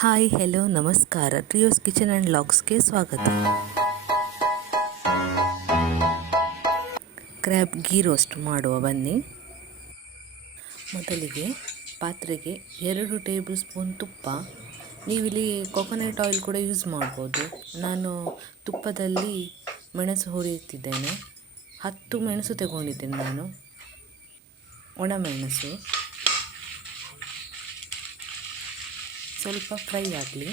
Hi hello ನಮಸ್ಕಾರ. ಟ್ರಿಯೋಸ್ kitchen and ಲಾಗ್ಸ್ಗೆ ಸ್ವಾಗತ. Crab ghee roast ಮಾಡುವ ಬನ್ನಿ. ಮೊದಲಿಗೆ ಪಾತ್ರೆಗೆ 2 ಟೇಬಲ್ ಸ್ಪೂನ್ ತುಪ್ಪ. ನೀವಿಲ್ಲಿ ಕೊಕೊನಟ್ ಆಯಿಲ್ ಕೂಡ ಯೂಸ್ ಮಾಡ್ಬೋದು. ನಾನು ತುಪ್ಪದಲ್ಲಿ ಮೆಣಸು ಹುರಿಯುತ್ತಿದ್ದೇನೆ. 10 ಮೆಣಸು ತಗೊಂಡಿದ್ದೇನೆ ನಾನು, ಒಣಮೆಣಸು. ಸ್ವಲ್ಪ ಫ್ರೈ ಆಗಲಿ.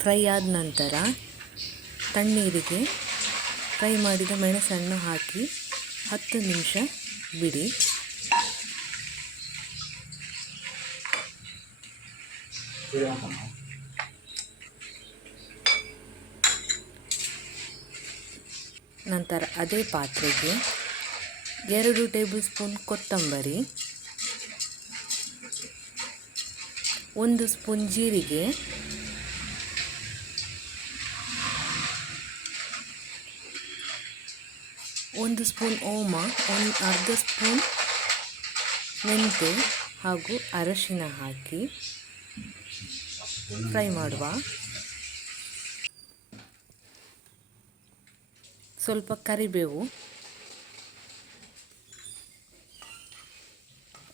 ಫ್ರೈ ಆದ ನಂತರ ತಣ್ಣೀರಿಗೆ ಫ್ರೈ ಮಾಡಿದ ಮೆಣಸನ್ನು ಹಾಕಿ 10 ನಿಮಿಷ ಬಿಡಿ. ನಂತರ ಅದೇ ಪಾತ್ರೆಗೆ 2 ಟೇಬಲ್ ಸ್ಪೂನ್ ಕೊತ್ತಂಬರಿ, 1 ಸ್ಪೂನ್ ಜೀರಿಗೆ, 1 ಸ್ಪೂನ್ ಓಮ, ಅರ್ಧ ಸ್ಪೂನ್ ಮೆಂತೆ ಹಾಗೂ ಅರಶಿನ ಹಾಕಿ ಫ್ರೈ ಮಾಡುವ. ಸ್ವಲ್ಪ ಕರಿಬೇವು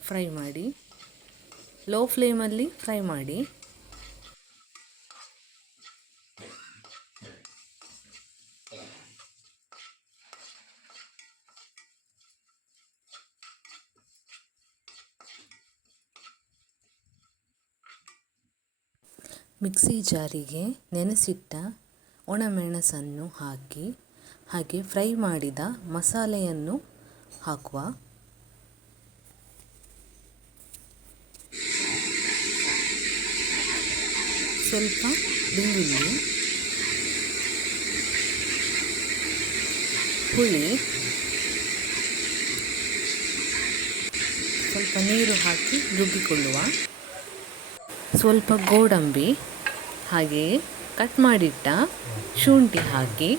ಫ್ರೈ ಮಾಡಿ, ಲೋ ಫ್ಲೇಮಲ್ಲಿ ಫ್ರೈ ಮಾಡಿ. ಮಿಕ್ಸಿ ಜಾರಿಗೆ ನೆನೆಸಿಟ್ಟ ಒಣಮೆಣಸನ್ನು ಹಾಕಿ, ಹಾಗೆ ಫ್ರೈ ಮಾಡಿದ ಮಸಾಲೆಯನ್ನು ಹಾಕುವ. ಸ್ವಲ್ಪ ಬೆಳ್ಳುಳ್ಳಿ, ಹುಳಿ, ಸ್ವಲ್ಪ ನೀರು ಹಾಕಿ ರುಬ್ಬಿಕೊಳ್ಳುವ. ಸ್ವಲ್ಪ ಗೋಡಂಬಿ, ಹಾಗೆಯೇ ಕಟ್ ಮಾಡಿಟ್ಟ ಶುಂಠಿ ಹಾಕಿ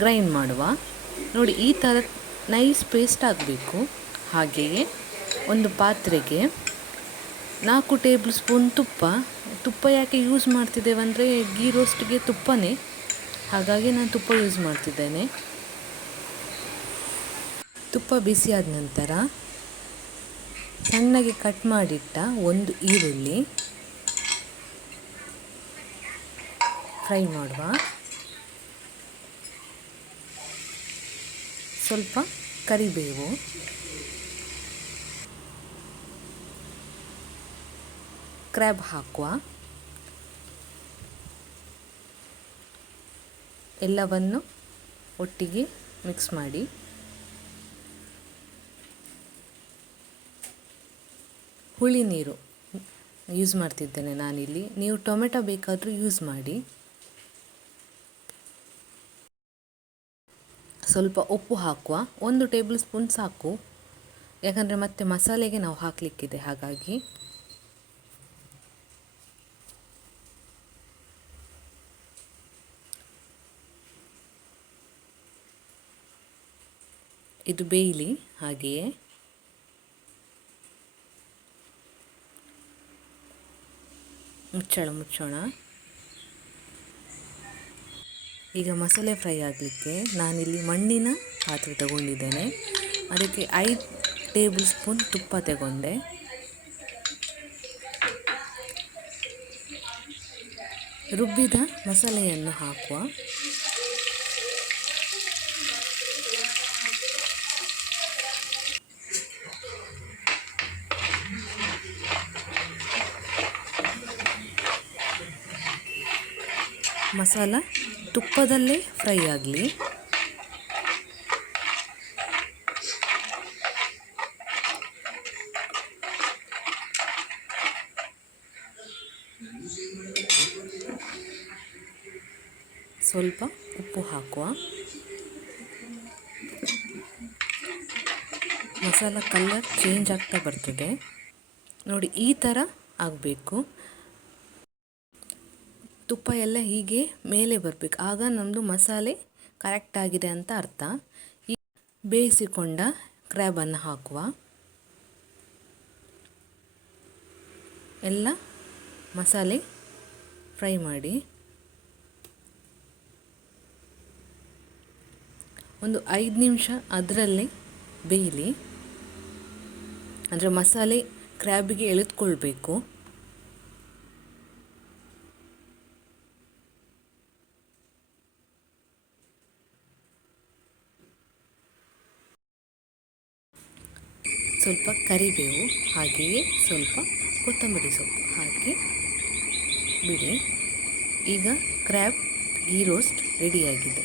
ಗ್ರೈಂಡ್ ಮಾಡುವ. ನೋಡಿ, ಈ ಥರ ನೈಸ್ ಪೇಸ್ಟ್ ಆಗಬೇಕು. ಹಾಗೆಯೇ ಒಂದು ಪಾತ್ರೆಗೆ 4 ಟೇಬಲ್ ಸ್ಪೂನ್ ತುಪ್ಪ ಯಾಕೆ ಯೂಸ್ ಮಾಡ್ತಿದ್ದೇವೆ ಅಂದರೆ ಗೀ ರೋಸ್ಟ್ಗೆ ತುಪ್ಪನೇ, ಹಾಗಾಗಿ ನಾನು ತುಪ್ಪ ಯೂಸ್ ಮಾಡ್ತಿದ್ದೇನೆ. ತುಪ್ಪ ಬಿಸಿಯಾದ ನಂತರ ಸಣ್ಣಗೆ ಕಟ್ ಮಾಡಿಟ್ಟ 1 ಈರುಳ್ಳಿ ಫ್ರೈ ಮಾಡುವ. ಸ್ವಲ್ಪ ಕರಿಬೇವು, ಕ್ರ್ಯಾಬ್ ಹಾಕುವ. ಎಲ್ಲವನ್ನು ಒಟ್ಟಿಗೆ ಮಿಕ್ಸ್ ಮಾಡಿ. ಹುಳಿ ನೀರು ಯೂಸ್ ಮಾಡ್ತಿದ್ದೇನೆ ನಾನಿಲ್ಲಿ. ನೀವು ಟೊಮೆಟೊ ಬೇಕಾದರೂ ಯೂಸ್ ಮಾಡಿ. ಸ್ವಲ್ಪ ಉಪ್ಪು ಹಾಕುವ. 1 ಟೇಬಲ್ ಸ್ಪೂನ್ ಸಾಕು, ಯಾಕಂದರೆ ಮತ್ತೆ ಮಸಾಲೆಗೆ ನಾವು ಹಾಕಲಿಕ್ಕಿದೆ, ಹಾಗಾಗಿ. ಇದು ಬೇಯಲಿ. ಹಾಗೆಯೇ ಮುಚ್ಚೋಣ. ಈಗ ಮಸಾಲೆ ಫ್ರೈ ಆಗಲಿಕ್ಕೆ ನಾನಿಲ್ಲಿ ಮಣ್ಣಿನ ಪಾತ್ರೆ ತಗೊಂಡಿದ್ದೇನೆ. ಅದಕ್ಕೆ 5 ಟೇಬಲ್ ಸ್ಪೂನ್ ತುಪ್ಪ ತಗೊಂಡೆ. ರುಬ್ಬಿದ ಮಸಾಲೆಯನ್ನು ಹಾಕುವ. ಮಸಾಲ ತುಪ್ಪದಲ್ಲೇ ಫ್ರೈ ಆಗಲಿ. ಸ್ವಲ್ಪ ಉಪ್ಪು ಹಾಕುವ. ಮಸಾಲ ಕಲರ್ ಚೇಂಜ್ ಆಗ್ತಾ ಬರ್ತದೆ ನೋಡಿ, ಈ ಥರ ಆಗಬೇಕು. ತುಪ್ಪ ಎಲ್ಲ ಹೀಗೆ ಮೇಲೆ ಬರಬೇಕು, ಆಗ ನಮ್ಮದು ಮಸಾಲೆ ಕರೆಕ್ಟಾಗಿದೆ ಅಂತ ಅರ್ಥ. ಈ ಬೇಯಿಸಿಕೊಂಡ ಕ್ರ್ಯಾಬನ್ನು ಹಾಕುವ. ಎಲ್ಲ ಮಸಾಲೆ ಫ್ರೈ ಮಾಡಿ ಒಂದು 5 ನಿಮಿಷ ಅದರಲ್ಲೇ ಬೇಯಲಿ, ಅಂದರೆ ಮಸಾಲೆ ಕ್ರ್ಯಾಬಿಗೆ ಎಳೆದುಕೊಳ್ಬೇಕು. ಸ್ವಲ್ಪ ಕರಿಬೇವು ಹಾಗೆಯೇ ಸ್ವಲ್ಪ ಕೊತ್ತಂಬರಿ ಸೊಪ್ಪು ಹಾಕಿ ಬಿಡಿ. ಈಗ ಕ್ರ್ಯಾಬ್ ಗೀ ರೋಸ್ಟ್ ರೆಡಿಯಾಗಿದೆ.